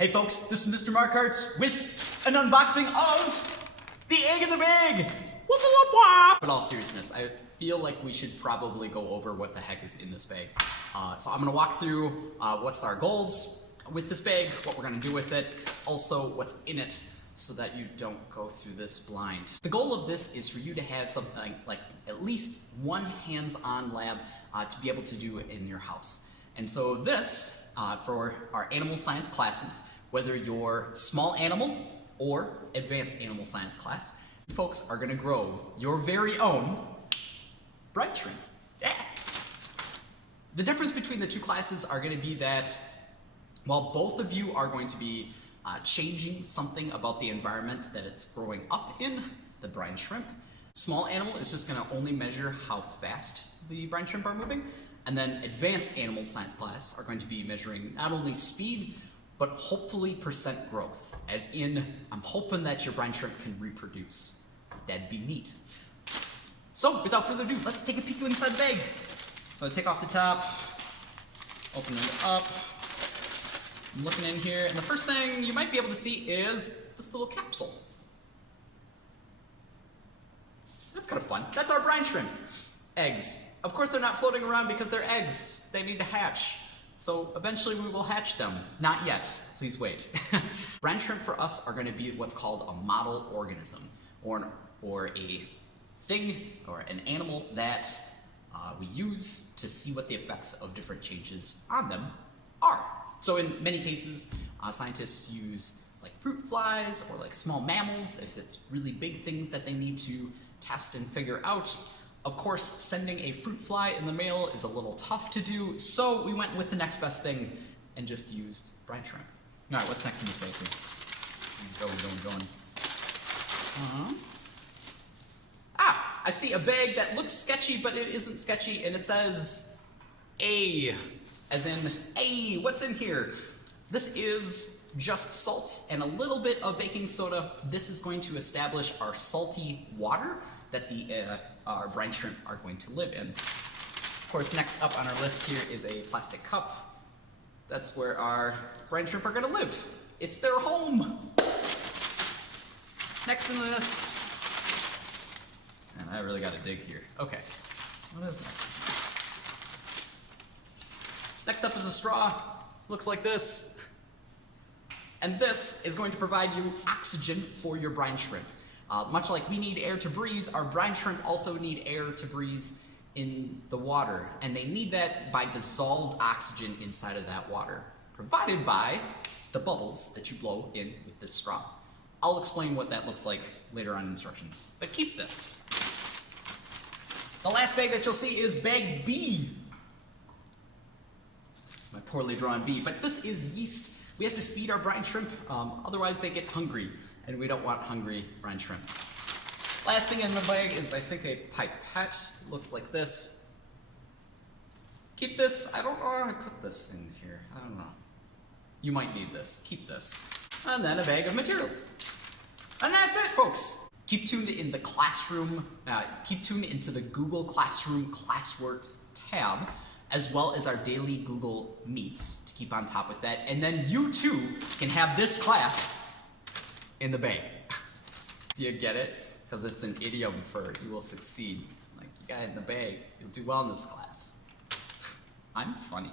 Hey folks, this is Mr. Markarts with an unboxing of the egg in the bag! But all seriousness, I feel like we should probably go over what the heck is in this bag. So I'm gonna walk through what's our goals with this bag, what we're gonna do with it, also what's in it, so that you don't go through this blind. The goal of this is for you to have something like at least one hands-on lab to be able to do in your house. And so this, for our animal science classes, whether you're small animal or advanced animal science class, you folks are gonna grow your very own brine shrimp. Yeah! The difference between the two classes are gonna be that while both of you are going to be changing something about the environment that it's growing up in, the brine shrimp, small animal is just gonna only measure how fast the brine shrimp are moving, and then advanced animal science class are going to be measuring not only speed, but hopefully percent growth. As in, I'm hoping that your brine shrimp can reproduce. That'd be neat. So, without further ado, let's take a peek inside the bag. So I take off the top, open it up, I'm looking in here, and the first thing you might be able to see is this little capsule. That's kind of fun. That's our brine shrimp. Eggs. Of course they're not floating around because they're eggs. They need to hatch. So eventually we will hatch them. Not yet. Please wait. Brine shrimp for us are going to be what's called a model organism, or a thing, or an animal that we use to see what the effects of different changes on them are. So in many cases, scientists use like fruit flies or like small mammals if it's really big things that they need to test and figure out. Of course, sending a fruit fly in the mail is a little tough to do, so we went with the next best thing and just used brine shrimp. All right, what's next in this bag here? Going. I see a bag that looks sketchy, but it isn't sketchy, and it says A, as in A. What's in here? This is just salt and a little bit of baking soda. This is going to establish our salty water that our brine shrimp are going to live in. Of course, next up on our list here is a plastic cup. That's where our brine shrimp are going to live. It's their home. Next in this, and I really got to dig here. Okay, what is next? Next up is a straw. Looks like this. And this is going to provide you oxygen for your brine shrimp. Much like we need air to breathe, our brine shrimp also need air to breathe in the water, and they need that by dissolved oxygen inside of that water, provided by the bubbles that you blow in with this straw. I'll explain what that looks like later on in instructions, but keep this. The last bag that you'll see is bag B. My poorly drawn B, but this is yeast. We have to feed our brine shrimp, otherwise they get hungry. And we don't want hungry brine shrimp. Last thing in the bag is, I think, a pipette. It looks like this. Keep this. I don't know how I put this in here. I don't know. You might need this. Keep this. And then a bag of materials. And that's it, folks. Keep tuned in the classroom. Keep tuned into the Google Classroom Classworks tab, as well as our daily Google Meets to keep on top with that. And then you too can have this class in the bag. Do you get it? Because it's an idiom for you will succeed. Like, you got it in the bag, you'll do well in this class. I'm funny.